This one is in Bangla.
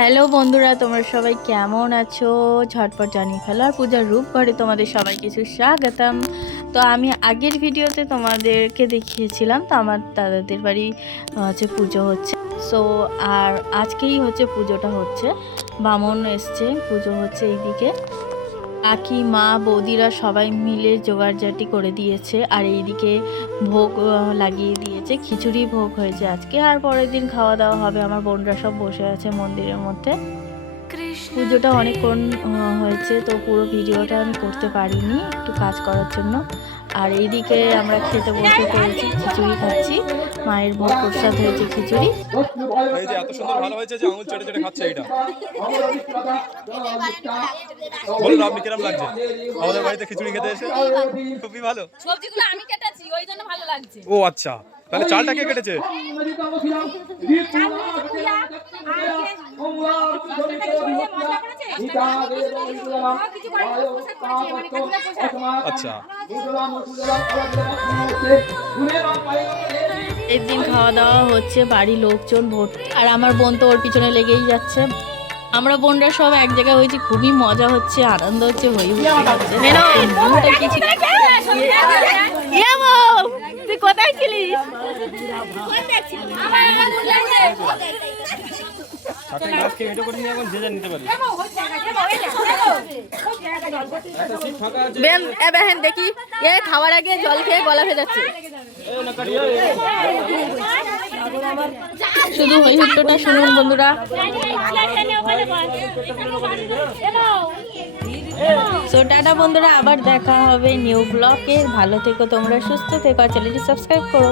হ্যালো বন্ধুরা, তোমরা সবাই কেমন আছো? ঝটপট জানিয়ে ফেলো আর পূজার রূপ ঘরে তোমাদের সবাই কিছু স্বাগতম। তো আমি আগের ভিডিওতে তোমাদেরকে দেখিয়েছিলাম, তো আমার দাদাদের বাড়ি পুজো হচ্ছে। সো আর আজকেই পুজোটা হচ্ছে, বামন এসছে, পুজো হচ্ছে এইদিকে। কাকি মা বৌদিরা সবাই মিলে জোগাড়জাটি করে দিয়েছে, আর এইদিকে ভোগ লাগিয়ে দিয়েছে। খিচুড়ি ভোগ হয়েছে আজকে, আর পরের দিন খাওয়া দাওয়া হবে। আমার বোনরা সব বসে আছে মন্দিরের মধ্যে। পুজোটা অনেকক্ষণ হয়েছে, তো পুরো ভিডিওটা আমি করতে পারিনি একটু কাজ করার জন্য। আর এইদিকে আমরা খেতে বসে পড়েছি, খিচুড়ি খাচ্ছি। মায়ের ভোগ প্রসাদ হয়েছে খিচুড়ি। এই যে এত সুন্দর ভালো হয়েছে যে আঙুল চেটে চেটে খাচ্ছে এটা। বলুন আপনি কিরকম লাগছে আমাদের বাড়িতে খিচুড়ি খেতে এসে? খুবই ভালো। সবজিগুলো আমি কেটেছি, ওই জন্য ভালো লাগছে। ও আচ্ছা, তাহলে চালটা কে কেটেছে? আচ্ছা, একদিন খাওয়া দাওয়া হচ্ছে, বাড়ির লোকজন ভর্তি, আর আমার বোন তো ওর পিছনে লেগেই যাচ্ছে। আমরা বোনরা সব এক জায়গায় হয়েছি, খুবই মজা হচ্ছে, আনন্দ হচ্ছে, হই তুই কোথায় ছিলিস? দেখি এ খাওয়ার আগে জল খেয়ে গলা ভেজাচ্ছে। শুধু হই হুট্টোটা শুনুন বন্ধুরা। সো টাটা বন্ধুরা, আবার দেখা হবে নিউ ব্লগে। ভালো থেকো তোমরা, সুস্থ থেকো, আর চ্যানেলটি সাবস্ক্রাইব করো।